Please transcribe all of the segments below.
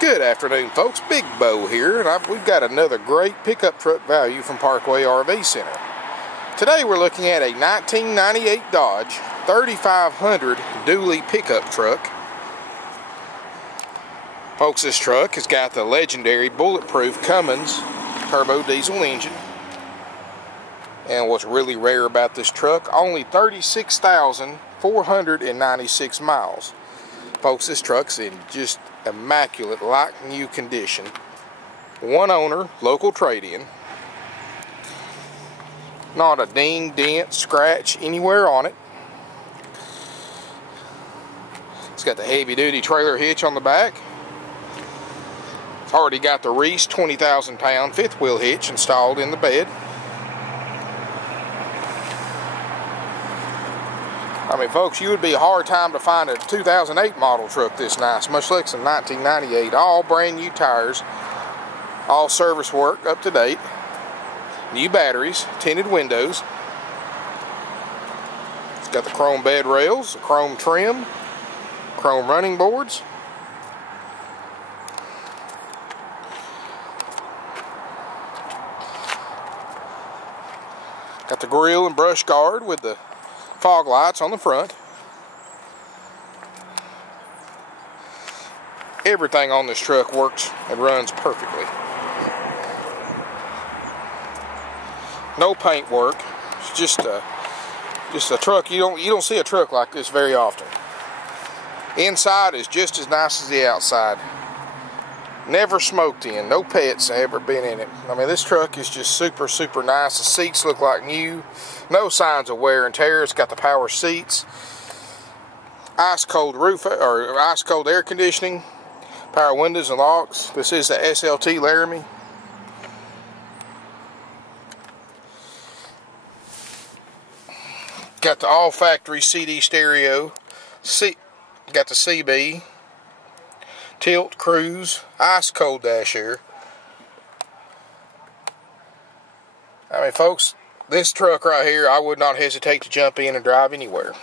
Good afternoon, folks. Big Bo here, and we've got another great pickup truck value from Parkway RV Center. Today we're looking at a 1998 Dodge 3500 dually pickup truck. Folks, this truck has got the legendary bulletproof Cummins turbo diesel engine. And what's really rare about this truck, only 36,496 miles. Folks, this truck's in just immaculate, like new condition. One owner, local trade-in. Not a ding, dent, scratch anywhere on it. It's got the heavy-duty trailer hitch on the back. It's already got the Reese 20,000-pound fifth wheel hitch installed in the bed. I mean, folks, you would be a hard time to find a 2008 model truck this nice, much less a 1998. All brand new tires, all service work up to date, new batteries, tinted windows. It's got the chrome bed rails, the chrome trim, chrome running boards. Got the grille and brush guard with the fog lights on the front. Everything on this truck works and runs perfectly. No paint work. It's just a truck. You don't see a truck like this very often. Inside is just as nice as the outside. Never smoked in. No pets ever been in it. I mean, this truck is just super nice. The seats look like new. No signs of wear and tear. It's got the power seats, ice cold roof or ice cold air conditioning, power windows and locks. This is the SLT Laramie. Got the all factory CD stereo. Got the CB, tilt, cruise, ice cold dash air. I mean, folks, this truck right here, I would not hesitate to jump in and drive anywhere.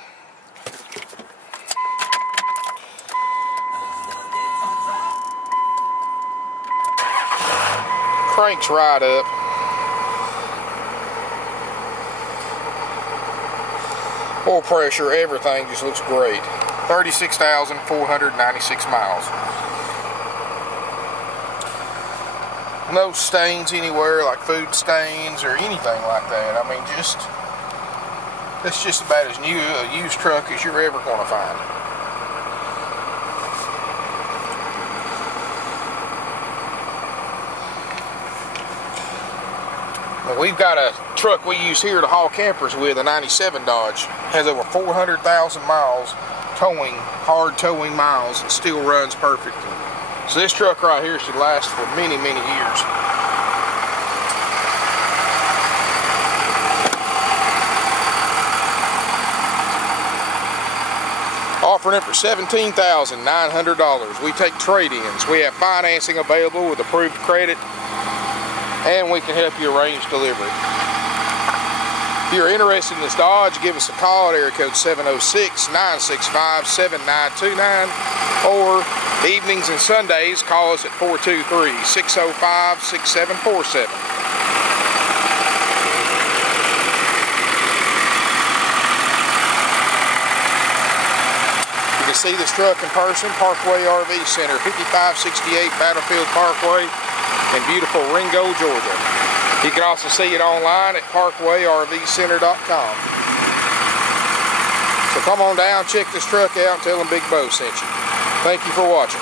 Cranks right up. Oil pressure, everything just looks great. 36,496 miles. No stains anywhere, like food stains or anything like that. I mean, it's just about as new a used truck as you're ever going to find. Now, we've got a truck we use here to haul campers with, a 97 Dodge. Has over 400,000 miles towing, hard towing miles. It still runs perfectly. So this truck right here should last for many years. Offering it for $17,900. We take trade-ins. We have financing available with approved credit, and we can help you arrange delivery. If you're interested in this Dodge, give us a call at area code 706-965-7929, or evenings and Sundays, call us at 423-605-6747. You can see this truck in person, Parkway RV Center, 5568 Battlefield Parkway in beautiful Ringo, Georgia. You can also see it online at parkway-rvcenter.com. So come on down, check this truck out, and tell them Big Bo sent you. Thank you for watching.